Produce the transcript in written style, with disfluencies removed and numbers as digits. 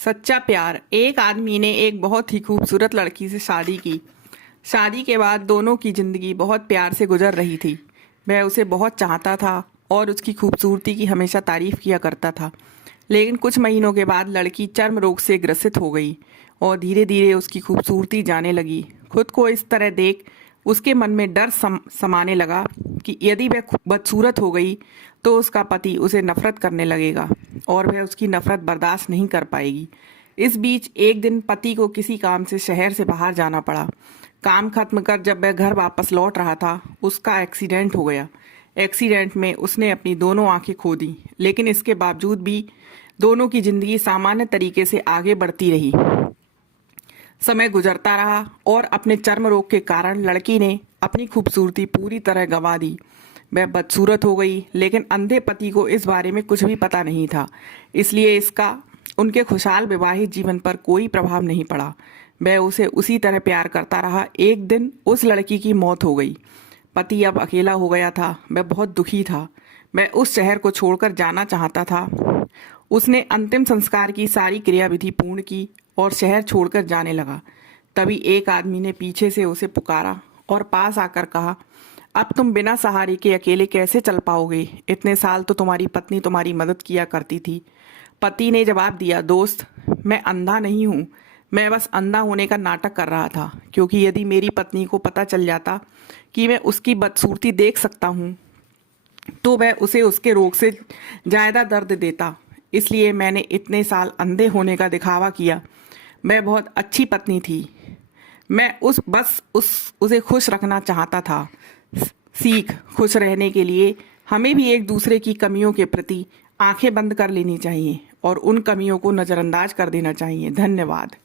सच्चा प्यार। एक आदमी ने एक बहुत ही खूबसूरत लड़की से शादी की। शादी के बाद दोनों की जिंदगी बहुत प्यार से गुजर रही थी। वह उसे बहुत चाहता था और उसकी खूबसूरती की हमेशा तारीफ किया करता था। लेकिन कुछ महीनों के बाद लड़की चर्म रोग से ग्रसित हो गई और धीरे धीरे उसकी खूबसूरती जाने लगी। खुद को इस तरह देख उसके मन में डर समाने लगा कि यदि वह बदसूरत हो गई तो उसका पति उसे नफरत करने लगेगा और वह उसकी नफरत बर्दाश्त नहीं कर पाएगी। इस बीच एक दिन पति को किसी काम से शहर से बाहर जाना पड़ा। काम खत्म कर जब वह घर वापस लौट रहा था, उसका एक्सीडेंट हो गया। एक्सीडेंट में उसने अपनी दोनों आंखें खो दी, लेकिन इसके बावजूद भी दोनों की जिंदगी सामान्य तरीके से आगे बढ़ती रही। समय गुजरता रहा और अपने चर्म रोग के कारण लड़की ने अपनी खूबसूरती पूरी तरह गंवा दी। वह बदसूरत हो गई, लेकिन अंधे पति को इस बारे में कुछ भी पता नहीं था, इसलिए इसका उनके खुशहाल वैवाहिक जीवन पर कोई प्रभाव नहीं पड़ा। वह उसे उसी तरह प्यार करता रहा। एक दिन उस लड़की की मौत हो गई। पति अब अकेला हो गया था। वह बहुत दुखी था। वह उस शहर को छोड़कर जाना चाहता था। उसने अंतिम संस्कार की सारी क्रियाविधि पूर्ण की और शहर छोड़कर जाने लगा। तभी एक आदमी ने पीछे से उसे पुकारा और पास आकर कहा, अब तुम बिना सहारे के अकेले कैसे चल पाओगे? इतने साल तो तुम्हारी पत्नी तुम्हारी मदद किया करती थी। पति ने जवाब दिया, दोस्त, मैं अंधा नहीं हूँ। मैं बस अंधा होने का नाटक कर रहा था, क्योंकि यदि मेरी पत्नी को पता चल जाता कि मैं उसकी बदसूरती देख सकता हूँ तो वह उसे उसके रोग से ज़्यादा दर्द देता। इसलिए मैंने इतने साल अंधे होने का दिखावा किया। मैं बहुत अच्छी पत्नी थी। मैं उसे खुश रखना चाहता था। सीख, खुश रहने के लिए हमें भी एक दूसरे की कमियों के प्रति आंखें बंद कर लेनी चाहिए और उन कमियों को नज़रअंदाज कर देना चाहिए। धन्यवाद।